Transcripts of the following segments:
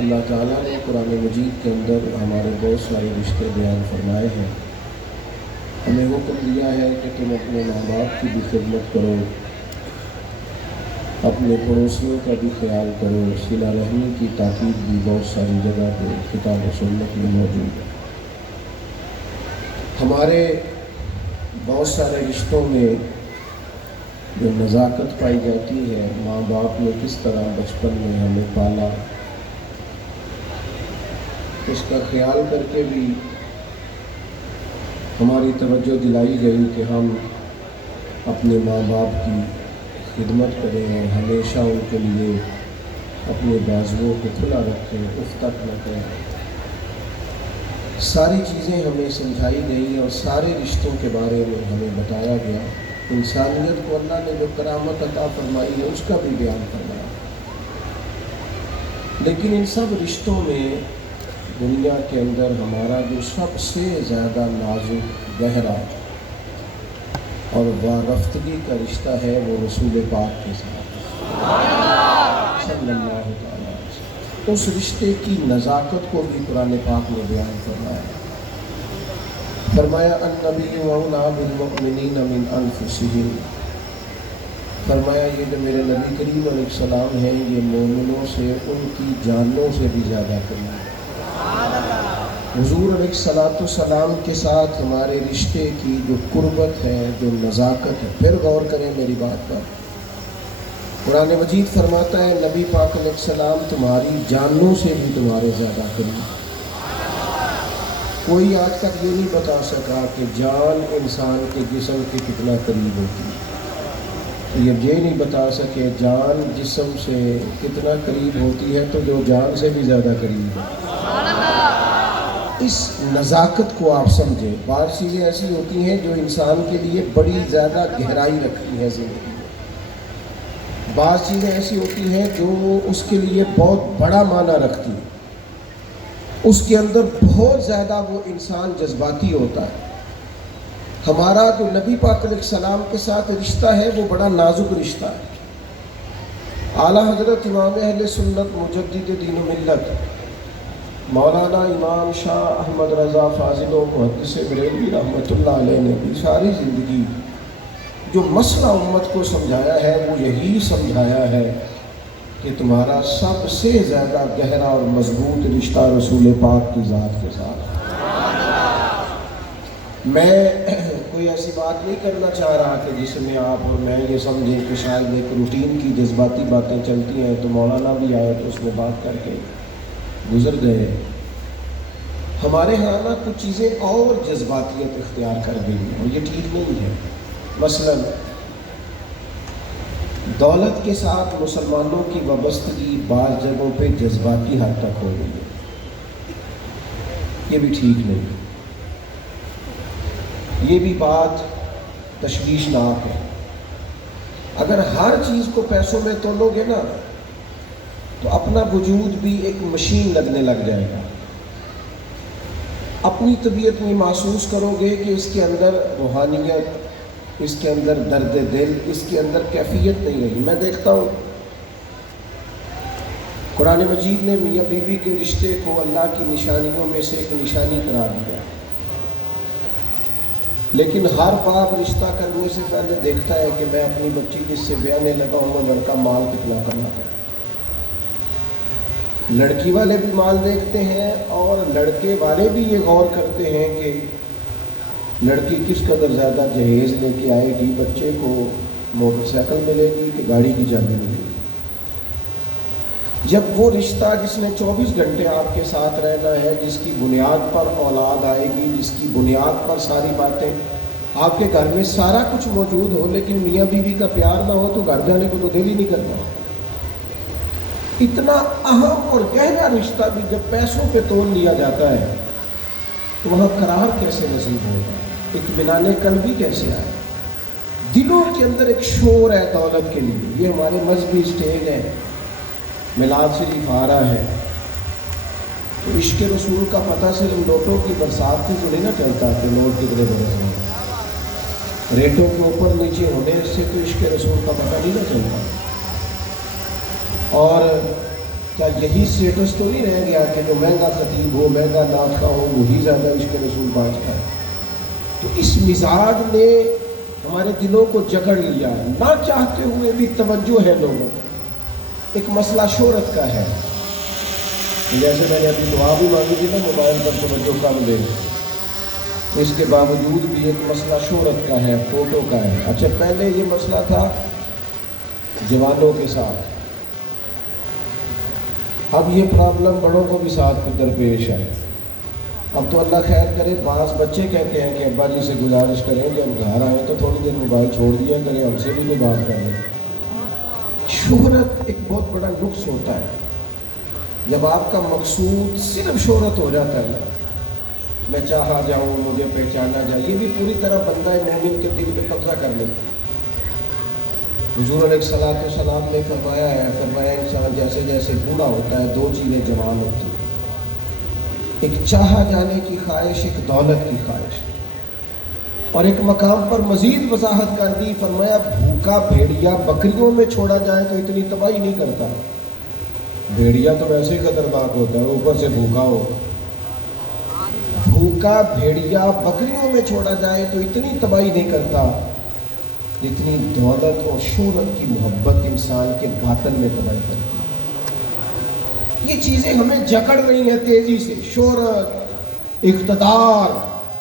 اللہ تعالیٰ نے قرآن مجید کے اندر ہمارے بہت سارے رشتے بیان فرمائے ہیں. ہمیں حکم دیا ہے کہ تم اپنے ماں باپ کی بھی خدمت کرو، اپنے پڑوسیوں کا بھی خیال کرو. صلہ رحمی کی تاکید بھی بہت ساری جگہ پہ کتاب و سنت میں موجود ہے. ہمارے بہت سارے رشتوں میں جو نزاکت پائی جاتی ہے، ماں باپ نے کس طرح بچپن میں ہمیں پالا، اس کا خیال کر کے بھی ہماری توجہ دلائی گئی کہ ہم اپنے ماں باپ کی خدمت کریں اور ہمیشہ ان کے لیے اپنے بازوؤں کو کھلا رکھیں، اف تک نہ کریں. ساری چیزیں ہمیں سمجھائی گئی اور سارے رشتوں کے بارے میں ہمیں بتایا گیا. انسانیت کو اللہ نے جو کرامت عطا فرمائی ہے اس کا بھی بیان فرمایا. لیکن ان سب رشتوں میں دنیا کے اندر ہمارا جو سب سے زیادہ نازک، گہرا اور وارفتگی کا رشتہ ہے وہ رسول پاک کے ساتھ صلی اللہ تعالیٰ علیہ وسلم. اس رشتے کی نزاکت کو بھی قرآن پاک نے بیان فرمایا. فرمایا النبی اولیٰ بالمؤمنین من انفسہم. فرمایا یہ جو میرے نبی کریم علیہ السلام ہیں یہ مومنوں سے ان کی جانوں سے بھی زیادہ قریب ہیں. حضور علیہ السلام کے ساتھ ہمارے رشتے کی جو قربت ہے، جو نزاکت ہے، پھر غور کریں میری بات پر. قرآن مجید فرماتا ہے نبی پاک علیہ السلام تمہاری جانوں سے بھی تمہارے زیادہ قریب. کوئی آج تک یہ نہیں بتا سکا کہ جان انسان کے جسم کے کتنا قریب ہوتی ہے. یہ نہیں بتا سکے جان جسم سے کتنا قریب ہوتی ہے تو جو جان سے بھی زیادہ قریب ہے. اس نزاکت کو آپ سمجھیں. بعض چیزیں ایسی ہوتی ہیں جو انسان کے لیے بڑی زیادہ گہرائی رکھتی ہیں زندگی میں. بعض چیزیں ایسی ہوتی ہیں جو اس کے لیے بہت بڑا معنی رکھتی ہیں. اس کے اندر بہت زیادہ وہ انسان جذباتی ہوتا ہے. ہمارا جو نبی پاک علیہ السلام کے ساتھ رشتہ ہے وہ بڑا نازک رشتہ ہے. اعلیٰ حضرت امام اہل سنت مجدد دین و ملت مولانا امام شاہ احمد رضا فاضل و محدث بریلوی رحمۃ اللہ علیہ نے بھی ساری زندگی جو مسئلہ امت کو سمجھایا ہے وہ یہی سمجھایا ہے کہ تمہارا سب سے زیادہ گہرا اور مضبوط رشتہ رسول پاک کی ذات کے ساتھ. میں کوئی ایسی بات نہیں کرنا چاہ رہا کہ جس میں آپ اور میں یہ سمجھیں کہ شاید ایک روٹین کی جذباتی باتیں چلتی ہیں تو مولانا بھی آئے تو اس میں بات کر کے گزر گئے. ہمارے ہاں نا کچھ چیزیں اور جذباتیت اختیار کر گئی ہیں اور یہ ٹھیک نہیں ہے. مثلا دولت کے ساتھ مسلمانوں کی وابستگی بعض جگہوں پہ جذباتی حد تک ہو گئی ہے. یہ بھی ٹھیک نہیں. یہ بھی بات تشویشناک ہے. اگر ہر چیز کو پیسوں میں تولو گے نا تو اپنا وجود بھی ایک مشین لگنے لگ جائے گا. اپنی طبیعت میں محسوس کرو گے کہ اس کے اندر روحانیت، اس کے اندر درد دل، اس کے اندر کیفیت نہیں رہی. میں دیکھتا ہوں قرآن مجید نے میاں بیوی کے رشتے کو اللہ کی نشانیوں میں سے ایک نشانی قرار دیا، لیکن ہر باپ رشتہ کرنے سے پہلے دیکھتا ہے کہ میں اپنی بچی کس سے بیانے لگا ہوں، لڑکا مال کتنا کماتا ہے. لڑکی والے بھی مال دیکھتے ہیں اور لڑکے والے بھی یہ غور کرتے ہیں کہ لڑکی کس قدر زیادہ جہیز لے کے آئے گی، بچے کو موٹر سائیکل ملے گی کہ گاڑی کی چابی ملے گی. جب وہ رشتہ جس نے 24 گھنٹے آپ کے ساتھ رہنا ہے، جس کی بنیاد پر اولاد آئے گی، جس کی بنیاد پر ساری باتیں، آپ کے گھر میں سارا کچھ موجود ہو لیکن میاں بیوی کا پیار نہ ہو تو گھر جانے کو تو دل ہی نہیں کرتا. اتنا اہم اور گہرا رشتہ بھی جب پیسوں پہ تول لیا جاتا ہے تو وہاں قرار کیسے نصیب ہوگا، اطمینان قلبی کیسے آئے. دلوں کے اندر ایک شور ہے دولت کے لیے. یہ ہمارے مذہبی اسٹیج ہے، میلاد شریف آ رہا ہے تو عشق رسول کا پتہ صرف نوٹوں کی برسات سے تو نہیں نہ چلتا کہ نوٹ کتنے برس ہیں. ریٹوں کے اوپر نیچے ہونے سے تو عشق رسول کا پتہ نہیں نہ چلتا. اور کیا یہی سٹیٹس تو نہیں رہ گیا کہ جو مہنگا خطیب ہو، مہنگا نعت خواہ ہو، وہی زیادہ عشق رسول بانٹتا ہے؟ تو اس مزاج نے ہمارے دلوں کو جکڑ لیا، نہ چاہتے ہوئے بھی توجہ ہے لوگوں کو۔ ایک مسئلہ شہرت کا ہے، جیسے میں نے ابھی دعا بھی مانگی تھی نا موبائل پر توجہ کم دے، اس کے باوجود بھی ایک مسئلہ شہرت کا ہے، فوٹو کا ہے۔ اچھا پہلے یہ مسئلہ تھا جوانوں کے ساتھ، اب یہ پرابلم بڑوں کو بھی ساتھ درپیش ہے۔ اب تو اللہ خیر کرے، بعض بچے کہتے ہیں کہ ابا جی سے گزارش کریں کہ ہم گھر آئیں تو تھوڑی دیر موبائل چھوڑ دیا کریں، ہم سے بھی کوئی بات کر لیں۔ شہرت ایک بہت بڑا نقص ہوتا ہے، جب آپ کا مقصود صرف شہرت ہو جاتا ہے نا، میں چاہا جاؤں، مجھے پہچانا جائے، یہ بھی پوری طرح بندہ مومن کے دل پہ قبضہ کر لے۔ حضور علیہ الصلوۃ والسلام نے فرمایا انسان جیسے جیسے بوڑھا ہوتا ہے دو چیزیں جوان ہوتی ہیں، ایک چاہا جانے کی خواہش، ایک دولت کی خواہش۔ اور ایک مقام پر مزید وضاحت کر دی، فرمایا بھوکا بھیڑیا بکریوں میں چھوڑا جائے تو اتنی تباہی نہیں کرتا، بھیڑیا تو ویسے ہی خطرناک ہوتا ہے، اوپر سے بھوکا ہو۔ بھوکا بھیڑیا بکریوں میں چھوڑا جائے تو اتنی تباہی نہیں کرتا جتنی دولت اور شہرت کی محبت انسان کے باطن میں تباہی کرتی ہے۔ یہ چیزیں ہمیں جکڑ رہی ہیں تیزی سے، شہرت، اقتدار،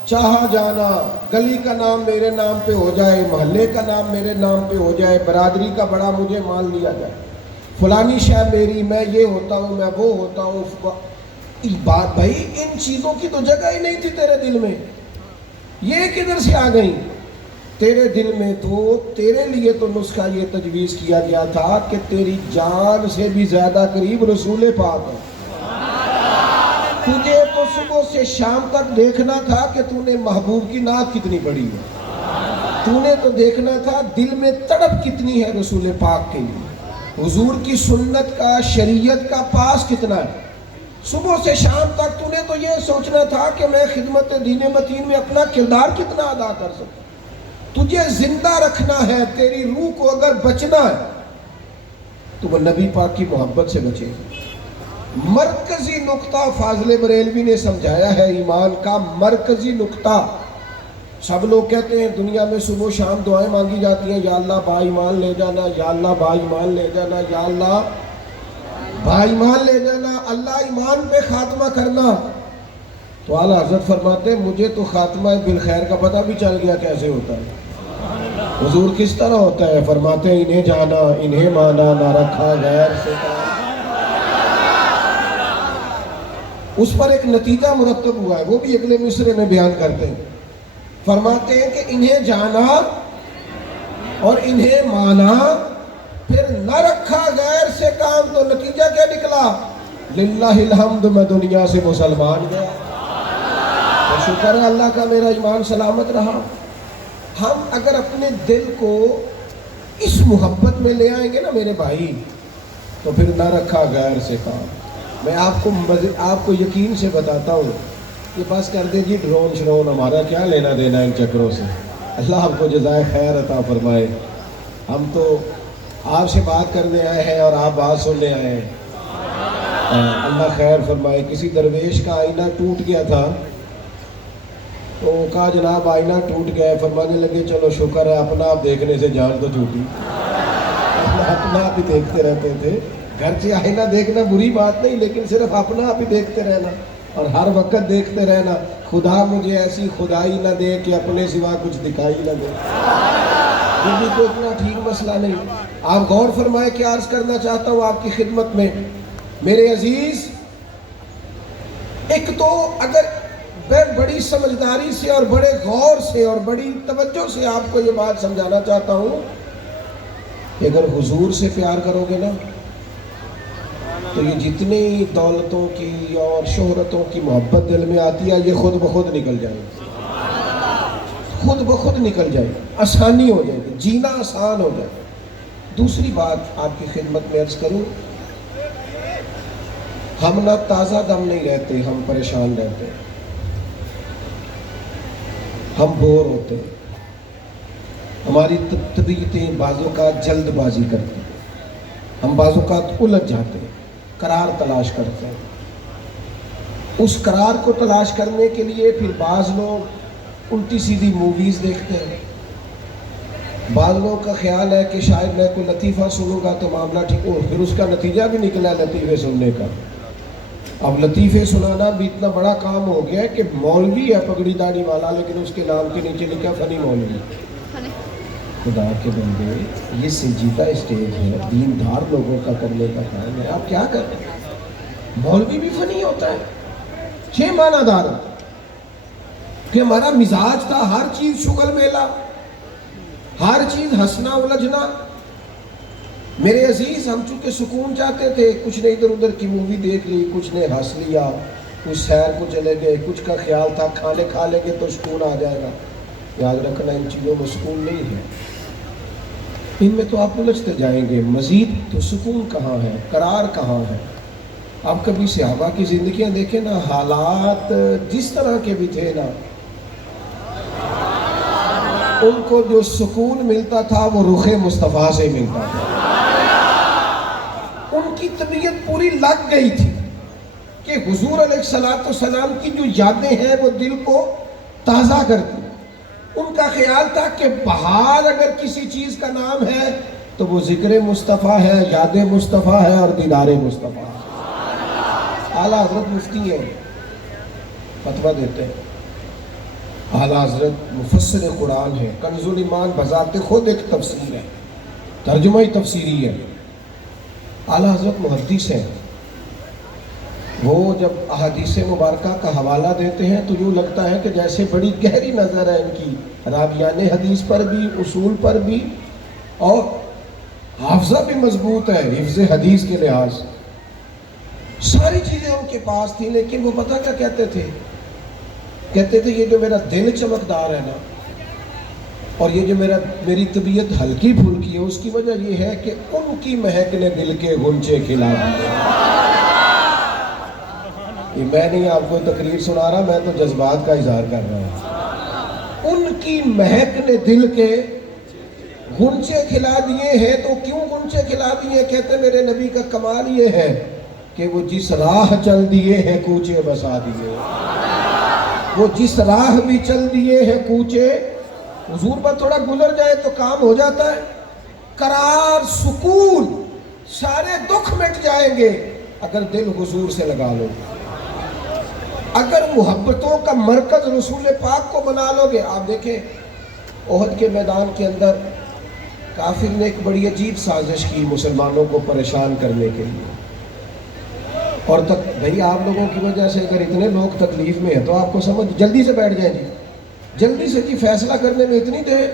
چاہا جانا، گلی کا نام میرے نام پہ ہو جائے، محلے کا نام میرے نام پہ ہو جائے، برادری کا بڑا مجھے مان لیا جائے، فلانی شے میری، میں یہ ہوتا ہوں، میں وہ ہوتا ہوں۔ بات بھائی ان چیزوں کی تو جگہ ہی نہیں تھی تیرے دل میں، یہ کدھر سے آ گئی؟ تیرے دل میں تو تیرے لیے تو نسخہ یہ تجویز کیا گیا تھا کہ تیری جان سے بھی زیادہ قریب رسول پاک ہے۔ تجھے تو صبح سے شام تک دیکھنا تھا کہ تو نے محبوب کی نعت کتنی بڑی ہے، تو نے تو دیکھنا تھا دل میں تڑپ کتنی ہے رسول پاک کے لیے، حضور کی سنت کا، شریعت کا پاس کتنا ہے۔ صبح سے شام تک تو نے تو یہ سوچنا تھا کہ میں خدمت دین متین میں اپنا کردار کتنا ادا کر سکوں۔ تجھے زندہ رکھنا ہے، تیری روح کو اگر بچنا ہے تو وہ نبی پاک کی محبت سے بچے گا۔ مرکزی نقطہ فاضل بریلوی نے سمجھایا ہے، ایمان کا مرکزی نقطہ۔ سب لوگ کہتے ہیں دنیا میں صبح و شام دعائیں مانگی جاتی ہیں، یا اللہ با ایمان لے جانا، یا اللہ با ایمان لے جانا، یا اللہ با ایمان لے جانا، اللہ ایمان پہ خاتمہ کرنا۔ تو اعلیٰ حضرت فرماتے ہیں مجھے تو خاتمہ بالخیر کا پتہ بھی چل گیا کیسے ہوتا ہے۔ حضور کس طرح ہوتا ہے؟ فرماتے ہیں انہیں جانا انہیں مانا، نہ رکھا غیر سے۔ اس پر ایک نتیجہ مرتب ہوا ہے، وہ بھی اگلے مصرعے میں بیان کرتے ہیں۔ فرماتے ہیں کہ انہیں جانا اور انہیں مانا، پھر نہ رکھا غیر سے کام، تو نتیجہ کیا نکلا؟ للہ الحمد، میں دنیا سے مسلمان گیا، تو شکر ہے اللہ کا میرا ایمان سلامت رہا۔ ہم اگر اپنے دل کو اس محبت میں لے آئیں گے نا میرے بھائی، تو پھر نہ رکھا غیر سے کام۔ میں آپ کو یقین سے بتاتا ہوں، یہ بس کر دے جی ڈرون شرون، ہمارا کیا لینا دینا ان چکروں سے، اللہ آپ کو جزائے خیر عطا فرمائے۔ ہم تو آپ سے بات کرنے آئے ہیں اور آپ بات سننے آئے ہیں، اللہ خیر فرمائے۔ کسی درویش کا آئینہ ٹوٹ گیا تھا، تو کہا جناب آئینہ ٹوٹ گیا ہے، فرمانے لگے چلو شکر ہے اپنا آپ دیکھنے سے جان تو چھوٹی، اپنا آپ ہی دیکھتے رہتے تھے۔ گھر سے آئینہ دیکھنا بری بات نہیں، لیکن صرف اپنا آپ ہی دیکھتے رہنا اور ہر وقت دیکھتے رہنا، خدا مجھے ایسی خدائی نہ دے کہ اپنے سوا کچھ دکھائی نہ دے، یہ بھی تو اتنا ٹھیک مسئلہ نہیں۔ آپ غور فرمائے، کیا عرض کرنا چاہتا ہوں آپ کی خدمت میں میرے عزیز۔ ایک تو اگر میں بڑی سمجھداری سے اور بڑے غور سے اور بڑی توجہ سے آپ کو یہ بات سمجھانا چاہتا ہوں کہ اگر حضور سے پیار کرو گے نا، تو یہ جتنی دولتوں کی اور شہرتوں کی محبت دل میں آتی ہے، یہ خود بخود نکل جائے گی، خود بخود نکل جائے گی، آسانی ہو جائے گی، جینا آسان ہو جائے گا۔ دوسری بات آپ کی خدمت میں عرض کروں، ہم نہ تازہ دم نہیں رہتے، ہم پریشان رہتے ہیں، ہم بور ہوتے ہیں، ہماری طبیعتیں بعض اوقات جلد بازی کرتی ہیں، ہم بعض اوقات الجھ جاتے ہیں، قرار تلاش کرتے ہیں. اس قرار کو تلاش کرنے کے لیے پھر بعض لوگ الٹی سیدھی موویز دیکھتے ہیں. بعض لوگوں کا خیال ہے کہ شاید میں کوئی لطیفہ سنوں گا تو معاملہ ٹھیک ہو، پھر اس کا نتیجہ بھی نکلا لطیفے سننے کا. اب لطیفے سنانا بھی اتنا بڑا کام ہو گیا ہے کہ مولوی ہے پگڑی داڑھی والا، لیکن اس کے نام کے نیچے لکھا فنی مولوی. خدا کے بندے، یہ سنجیدہ اسٹیج ہے، دیندار لوگوں کا کرنے کا کام ہے. آپ کیا کرتے ہیں؟ مولوی بھی فنی ہوتا ہے. 6 معنی دار کہ ہمارا مزاج تھا ہر چیز شغل میلہ، ہر چیز ہنسنا الجھنا. میرے عزیز، ہم چونکہ سکون چاہتے تھے، کچھ نے ادھر ادھر کی مووی دیکھ لی، کچھ نے ہنس لیا، کچھ سیر کو چلے گئے، کچھ کا خیال تھا کھانے کھا لیں گے تو سکون آ جائے گا. یاد رکھنا ان چیزوں میں سکون نہیں ہے، ان میں تو آپ الجھتے جائیں گے. مزید تو سکون کہاں ہے، قرار کہاں ہے؟ آپ کبھی صحابہ کی زندگیاں دیکھیں نا، حالات جس طرح کے بھی تھے نا، ان کو جو سکون ملتا تھا وہ رخ مصطفیٰ سے ملتا تھا. ان کی طبیعت پوری لگ گئی تھی کہ حضور علیہ السلام کی جو یادیں ہیں وہ دل کو تازہ کرتی. ان کا خیال تھا کہ بہار اگر کسی چیز کا نام ہے تو وہ ذکر مصطفیٰ ہے، یاد مصطفیٰ ہے اور دیدار مصطفیٰ. اعلیٰ حضرت مفتی ہیں، فتویٰ دیتے ہیں. اعلیٰ حضرت مفسر قرآن ہے. کنز الایمان بذات خود ایک تفسیر ہے، ترجمہ تفسیری ہے. اعلیٰ حضرت محدث ہیں. وہ جب احادیث مبارکہ کا حوالہ دیتے ہیں تو یوں لگتا ہے کہ جیسے بڑی گہری نظر ہے ان کی، راویان حدیث پر بھی، اصول پر بھی، اور حافظہ بھی مضبوط ہے حفظ حدیث کے لحاظ. ساری چیزیں ان کے پاس تھیں، لیکن وہ پتہ کیا کہتے تھے؟ کہتے تھے یہ جو میرا دل چمکدار ہے نا، اور یہ جو میری طبیعت ہلکی پھلکی ہے، اس کی وجہ یہ ہے کہ ان کی مہک نے دل کے غنچے کھلا دیے. یہ میں نہیں آپ کو تقریر سنا رہا، میں تو جذبات کا اظہار کر رہا ہوں. ان کی مہک نے دل کے غنچے کھلا دیے ہیں. تو کیوں غنچے کھلا دیے؟ کہتے میرے نبی کا کمال یہ ہے کہ وہ جس راہ چل دیے ہیں کوچے بسا دیے. وہ جس راہ بھی چل دیے ہیں کوچے، حضور پر تھوڑا گزر جائے تو کام ہو جاتا ہے. قرار، سکون، سارے دکھ مٹ جائیں گے اگر دل حضور سے لگا لو. اگر محبتوں کا مرکز رسول پاک کو بنا لو گے. آپ دیکھیں احد کے میدان کے اندر کافر نے ایک بڑی عجیب سازش کی مسلمانوں کو پریشان کرنے کے لیے. اور بھئی آپ لوگوں کی وجہ سے اگر اتنے لوگ تکلیف میں ہیں تو آپ کو سمجھ جلدی سے بیٹھ جائیں جی، جلدی سے جی، فیصلہ کرنے میں اتنی دیر،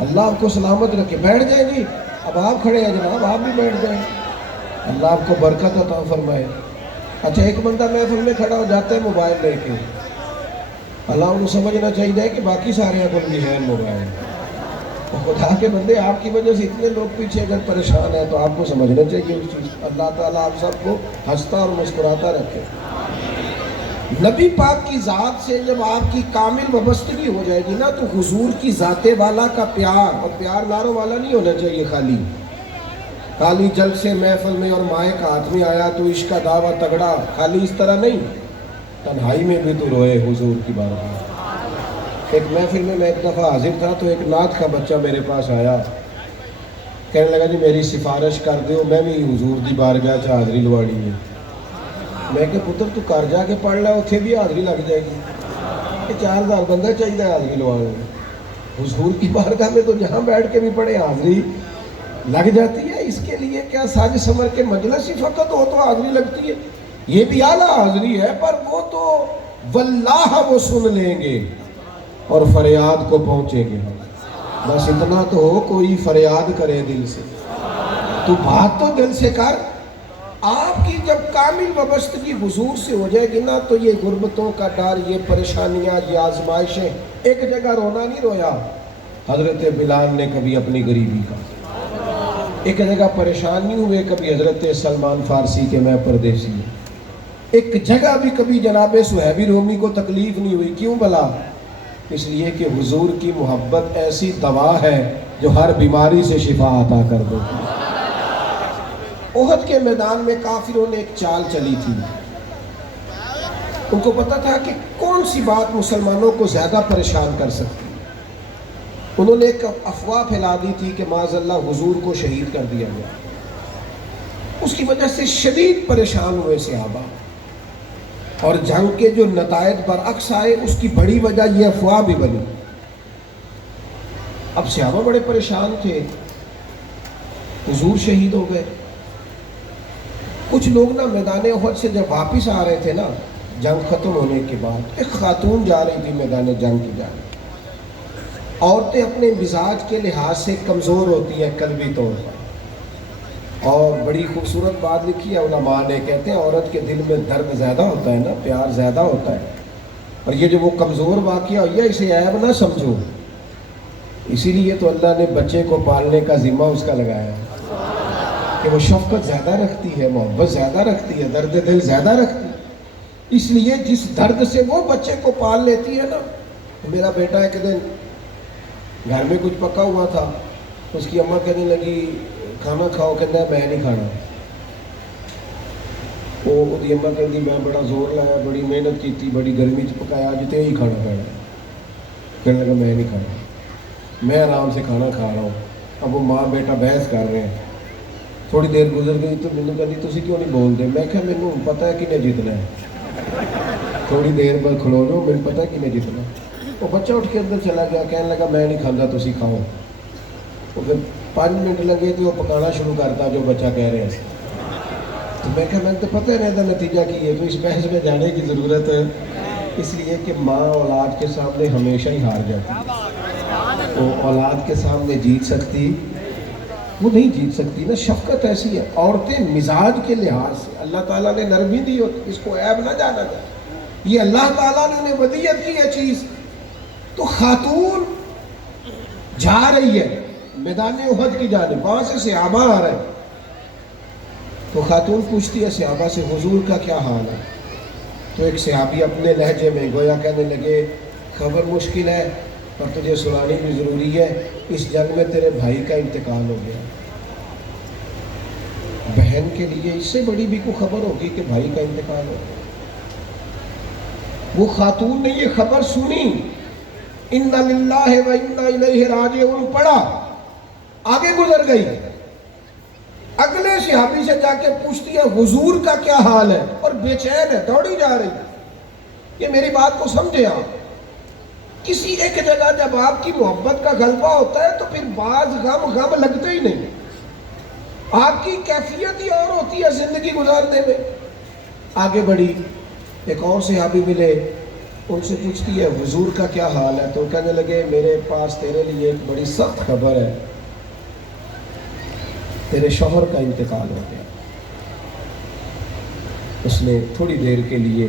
اللہ آپ کو سلامت رکھے، بیٹھ جائیں جی. اب آپ کھڑے ہیں جناب، آپ بھی بیٹھ جائیں، اللہ آپ کو برکت عطا فرمائے. اچھا ایک بندہ محفل میں کھڑا ہو جاتا ہے موبائل لے کے، اللہ انہوں سمجھنا چاہیے کہ باقی سارے کو بھی ہے موبائل. خدا کے بندے، آپ کی وجہ سے اتنے لوگ پیچھے اگر پریشان ہیں تو آپ کو سمجھنا چاہیے اس چیز. اللہ تعالیٰ آپ سب کو ہنستا اور مسکراتا رکھے. نبی پاک کی ذات سے جب آپ کی کامل وابستگی ہو جائے گی نا تو حضور کی ذات والا کا پیار، اور پیار ناروں والا نہیں ہونا چاہیے خالی جلسے محفل میں اور مائک ہاتھ میں آیا تو عشق کا دعویٰ تگڑا، خالی اس طرح نہیں. تنہائی میں بھی تو روئے حضور کی بارگاہ. ایک محفل میں ایک دفعہ حاضر تھا تو ایک نعت کا بچہ میرے پاس آیا، کہنے لگا جی میری سفارش کر دیو، میں بھی حضور دی بارگاہ چ حاضری لواڑی ہے. میں کہ پتر تو کر جا کے پڑھ لیا، اتنے بھی حاضری لگ جائے گی. کہ 4000 بندہ چاہیے حاضری لوانے. حضور کی بارگاہ میں تو جہاں بیٹھ کے بھی پڑھے حاضری لگ جاتی ہے. اس کے لیے کیا ساج سمر کے مجلس ہی فقط ہو تو حاضری لگتی ہے؟ یہ بھی اعلیٰ حاضری ہے، پر وہ تو واللہ وہ سن لیں گے اور فریاد کو پہنچیں گے. بس اتنا تو ہو کوئی فریاد کرے دل سے، تو بات تو دل سے کر. آپ کی جب کامل وابستگی حضور سے ہو جائے گی نا تو یہ غربتوں کا ڈر، یہ پریشانیاں، یہ آزمائشیں، ایک جگہ رونا نہیں رویا حضرت بلال نے کبھی اپنی غریبی کا، ایک جگہ پریشان نہیں ہوئے کبھی حضرت سلمان فارسی کے میں پردیسی ہوں، ایک جگہ بھی کبھی جناب صہیب رومی کو تکلیف نہیں ہوئی. کیوں بلا؟ اس لیے کہ حضور کی محبت ایسی دوا ہے جو ہر بیماری سے شفا عطا کر دے. احد کے میدان میں کافروں نے ایک چال چلی تھی. ان کو پتا تھا کہ کون سی بات مسلمانوں کو زیادہ پریشان کر سکتی. انہوں نے ایک افواہ پھیلا دی تھی کہ معاذ اللہ حضور کو شہید کر دیا گیا. اس کی وجہ سے شدید پریشان ہوئے صحابہ، اور جنگ کے جو نتائج برعکس آئے اس کی بڑی وجہ یہ افواہ بھی بنی. اب صحابہ بڑے پریشان تھے، حضور شہید ہو گئے. کچھ لوگ نا میدان احد سے جب واپس آ رہے تھے نا جنگ ختم ہونے کے بعد، ایک خاتون جا رہی تھی میدان جنگ کی جانب. عورتیں اپنے مزاج کے لحاظ سے کمزور ہوتی ہیں قلبی طور پر، اور بڑی خوبصورت بات لکھی ہے علماء نے. کہتے ہیں عورت کے دل میں درد زیادہ ہوتا ہے نا، پیار زیادہ ہوتا ہے، اور یہ جو وہ کمزور واقعہ ہوئی ہے اسے عیب نہ سمجھو. اسی لیے تو اللہ نے بچے کو پالنے کا ذمہ اس کا لگایا ہے کہ وہ شفقت زیادہ رکھتی ہے، محبت زیادہ رکھتی ہے، درد دل زیادہ رکھتی ہے. اس لیے جس درد سے وہ بچے کو پال لیتی ہے نا. میرا بیٹا ایک دن گھر میں کچھ پکا ہوا تھا، اس کی اماں کہنے لگی کھانا کھاؤ، کہنا ہے میں نہیں کھانا. وہ اماں کہتی میں بڑا زور لایا، بڑی محنت کی تھی، بڑی گرمی چ پکایا، اج تے ہی کھانا پینا. کہنے لگا میں نہیں کھانا، میں آرام سے کھانا کھا رہا ہوں. اب وہ ماں بیٹا بحث کر رہے ہیں. تھوڑی دیر گزر گئی تو مینوں کہتی تسی کیوں نہیں بولتے؟ میں کہا مینوں پتہ ہے کنے جتنا ہے، تھوڑی دیر بعد کھلو جاؤ، مینوں پتہ ہے کنے جتنا. وہ بچہ اٹھ کے اندر چلا گیا، کہنے لگا میں نہیں کھانا، تسی کھاؤ. وہ پھر 5 منٹ لگے تو وہ پکانا شروع کرتا جو بچہ کہہ رہے ہیں. تو میں کہا میں تو پتہ ہے نہیں نتیجہ کی ہے، تو اس بحث میں جانے کی ضرورت ہے. اس لیے کہ ماں اولاد کے سامنے ہمیشہ ہی ہار جاتی. وہ اولاد کے سامنے جیت سکتی وہ نہیں جیت سکتی نا. شفقت ایسی ہے. عورتیں مزاج کے لحاظ سے اللہ تعالیٰ نے نرمی دی ہوتی، اس کو عیب نہ جانا جائے. یہ اللہ تعالیٰ نے ودیت کی ہے چیز. تو خاتون جا رہی ہے میدان احد کی جانب، وہاں سے صحابہ آ رہے ہیں. تو خاتون پوچھتی ہے صحابہ سے حضور کا کیا حال ہے؟ تو ایک صحابی اپنے لہجے میں گویا کہنے لگے خبر مشکل ہے پر تجھے سنانی بھی ضروری ہے، اس جنگ میں تیرے بھائی کا انتقال ہو گیا. بہن کے لیے اس سے بڑی بھی کوئی خبر ہوگی کہ بھائی کا انتقال ہو گیا. وہ خاتون نے یہ خبر سنی، اِنَّ لِلَّهِ وَإِنَّا إِلَيْهِ رَاجِعُونَ پڑھا، آگے گزر گئی. اگلے صحابی سے جا کے پوچھتی ہے حضور کا کیا حال ہے، اور بے چین ہے، دوڑی جا رہی ہے. یہ میری بات کو سمجھے آپ. کسی ایک جگہ جب آپ کی محبت کا غلبہ ہوتا ہے تو پھر بعض غم لگتے ہی نہیں. آپ کی کیفیت ہی اور ہوتی ہے زندگی گزارنے میں. آگے بڑھی، ایک اور صحابی ملے، ان سے پوچھتی ہے حضور کا کیا حال ہے. تو کہنے لگے میرے پاس تیرے لیے ایک بڑی سخت خبر ہے، تیرے شوہر کا انتقال ہو گیا. اس نے تھوڑی دیر کے لیے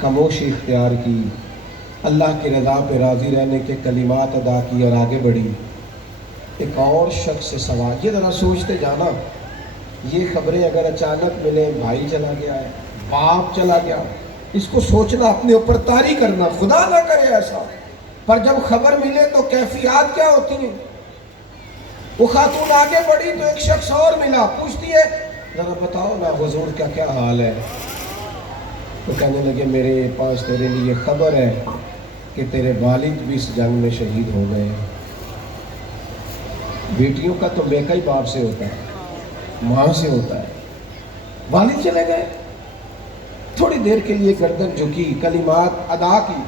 خاموشی اختیار کی، اللہ کی رضا پہ راضی رہنے کے کلمات ادا کی اور آگے بڑھی. ایک اور شخص سے سوال، یہ ذرا سوچتے جانا، یہ خبریں اگر اچانک ملیں، بھائی چلا گیا ہے، باپ چلا گیا، اس کو سوچنا، اپنے اوپر طاری کرنا، خدا نہ کرے ایسا. پر جب خبر ملے تو کیفیات کیا ہوتی ہیں. وہ خاتون آگے بڑھی تو ایک شخص اور ملا، پوچھتی ہے ذرا بتاؤ نا حضور کا کیا حال ہے. تو کہنے لگے میرے پاس تیرے لیے خبر ہے کہ تیرے والد بھی اس جنگ میں شہید ہو گئے. بیٹیوں کا تو بیکا ہی باپ سے ہوتا ہے، ماں سے ہوتا ہے. والد چلے گئے. تھوڑی دیر کے لیے گردن جھکی، کلمات ادا کی،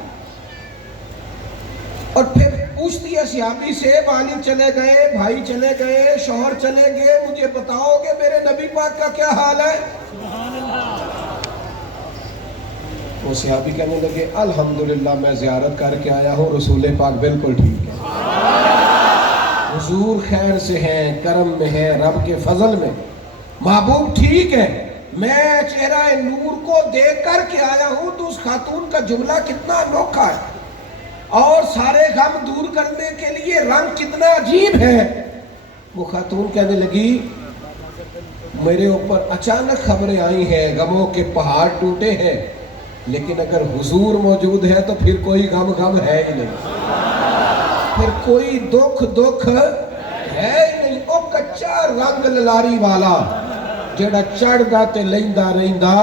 اور پھر پوچھتی ہے صحابی سے والد چلے گئے، بھائی چلے گئے، شوہر چلے گئے، مجھے بتاؤ کہ میرے نبی پاک کا کیا حال ہے. وہ صحابی کہنے لگے الحمدللہ میں زیارت کر کے آیا ہوں، رسول پاک بالکل ٹھیک ہے، حضور خیر سے ہیں، کرم میں ہیں، رب کے فضل میں، محبوب ٹھیک ہے. میں چہرہ نور کو دیکھ کر کے آیا ہوں. تو اس خاتون کا جملہ کتنا انوکھا ہے، اور سارے غم دور کرنے کے لیے رنگ کتنا عجیب ہے. وہ خاتون کہنے لگی میرے اوپر اچانک خبریں آئی ہیں، غموں کے پہاڑ ٹوٹے ہیں، لیکن اگر حضور موجود ہے تو پھر کوئی غم ہے ہی نہیں، پھر کوئی دکھ ہے ہی نہیں. او کچا رنگ للاری والا جڑا چڑھدا تے لیندا رہندا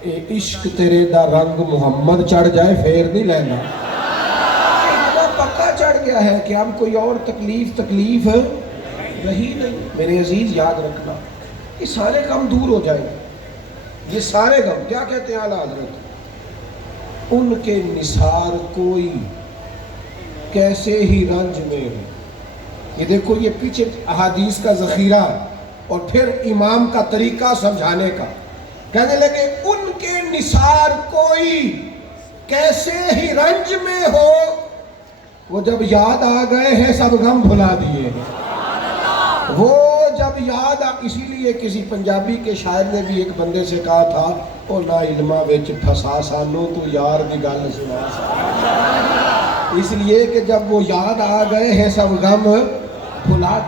اے عشق تیرے دا رنگ محمد چڑھ جائے پھر نہیں لینا اتنا پکا چڑھ گیا ہے کہ اب کوئی اور تکلیف رہی نہیں میرے عزیز یاد رکھنا یہ سارے غم دور ہو جائیں یہ سارے غم کیا کہتے ہیں اعلیٰ حضرت ان کے نثار کوئی کیسے ہی رنج میں ہو یہ دیکھو یہ پیچھے احادیث کا ذخیرہ اور پھر امام کا طریقہ سمجھانے کا کہنے لگے ان کے نثار کوئی کیسے ہی رنج میں ہو وہ جب یاد آ گئے ہیں سب غم بھلا دیے وہ جب یاد اسی لیے کسی پنجابی کے شاعر نے بھی ایک بندے سے کہا تھا او نا علمہ وچ پھسا سانو تو یار دی گل سنا سا اس لیے کہ جب وہ یاد آ گئے ہیں سب غم بھلا